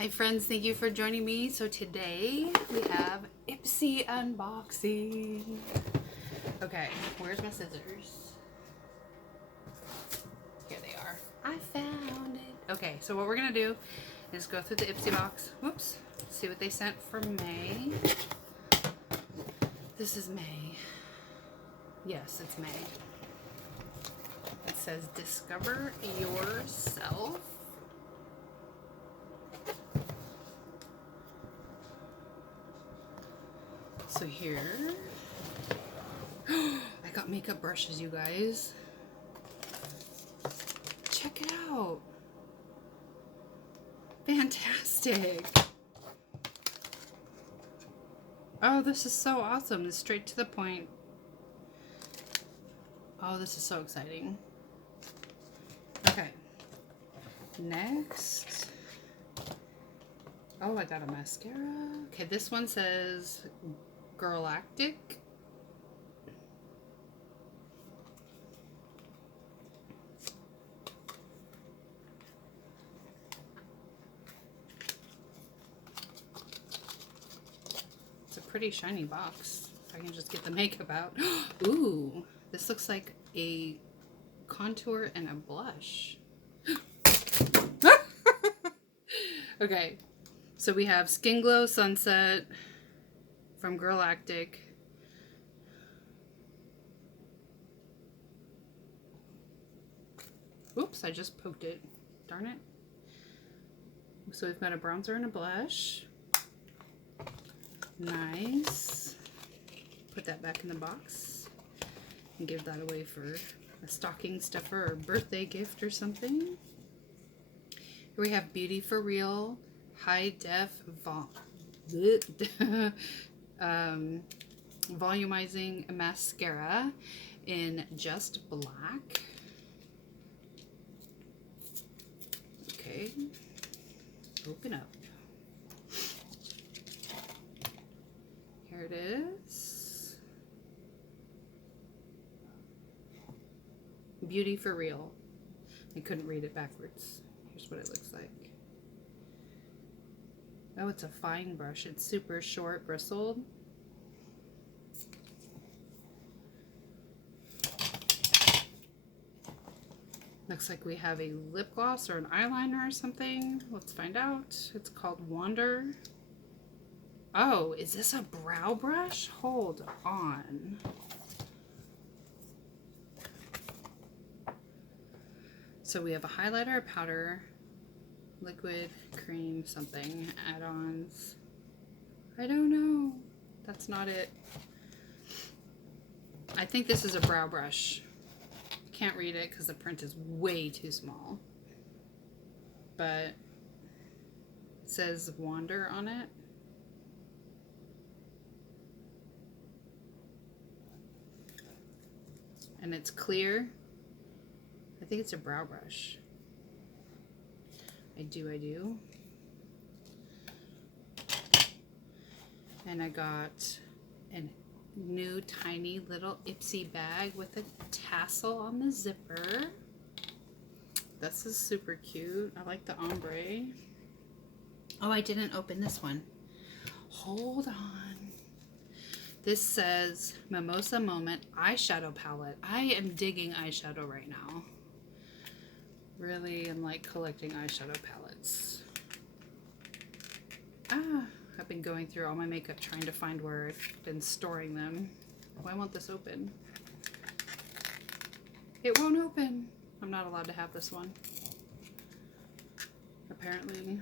Hi friends, thank you for joining me. So today we have Ipsy unboxing. Okay, where's my scissors? Here they are. I found it. Okay, so what we're gonna do is go through the Ipsy box. Whoops. See what they sent for May. This is May. Yes, it's May. It says discover yourself. So here, I got makeup brushes, you guys. Check it out. Fantastic. Oh, this is so awesome. It's straight to the point. Oh, this is so exciting. Okay. Next. Oh, I got a mascara. Okay, this one says Galactic. It's a pretty shiny box. If I can just get the makeup out. Ooh, this looks like a contour and a blush. Okay, so we have Skin Glow Sunset from Galactic. Oops, I just poked it. Darn it. So we've got a bronzer and a blush. Nice. Put that back in the box and give that away for a stocking stuffer or birthday gift or something. Here we have Beauty for Real High Def Volumizing Mascara in Just Black. Okay, open up. Here it is. Beauty for Real. I couldn't read it backwards. Here's what it looks like. Oh, it's a fine brush. It's super short, bristled. Looks like we have a lip gloss or an eyeliner or something. Let's find out. It's called Wander. Oh, is this a brow brush? Hold on. So we have a highlighter, a powder, liquid, cream, something, add-ons. I don't know. That's not it. I think this is a brow brush. Can't read it because the print is way too small. But it says Wander on it. And it's clear. I think it's a brow brush. I do. And I got a new tiny little Ipsy bag with a tassel on the zipper. This is super cute. I like the ombre. Oh, I didn't open this one. Hold on. This says Mimosa Moment eyeshadow palette. I am digging eyeshadow right now. Really am like collecting eyeshadow palettes. I've been going through all my makeup trying to find where I've been storing them. Why won't this open? It won't open. I'm not allowed to have this one. Apparently.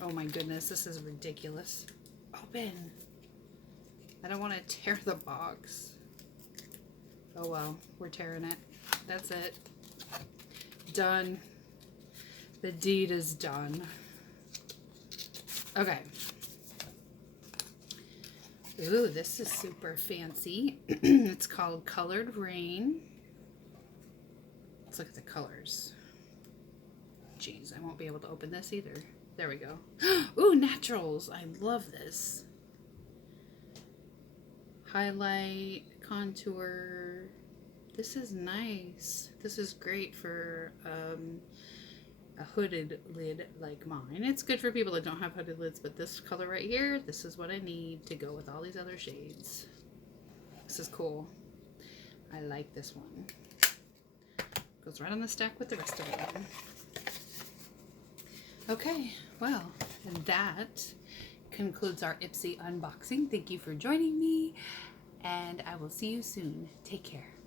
Oh my goodness, this is ridiculous. Open. I don't want to tear the box. Oh well, we're tearing it. That's it. Done. The deed is done. Okay. Ooh, this is super fancy. It's called Colored Rain. Let's look at the colors. Jeez, I won't be able to open this either. There we go. Ooh, naturals. I love this. Highlight, contour. This is nice. This is great for a hooded lid like mine. It's good for people that don't have hooded lids, but this color right here, this is what I need to go with all these other shades. This is cool. I like this one. Goes right on the stack with the rest of them. Okay, well, and that concludes our Ipsy unboxing. Thank you for joining me, and I will see you soon. Take care.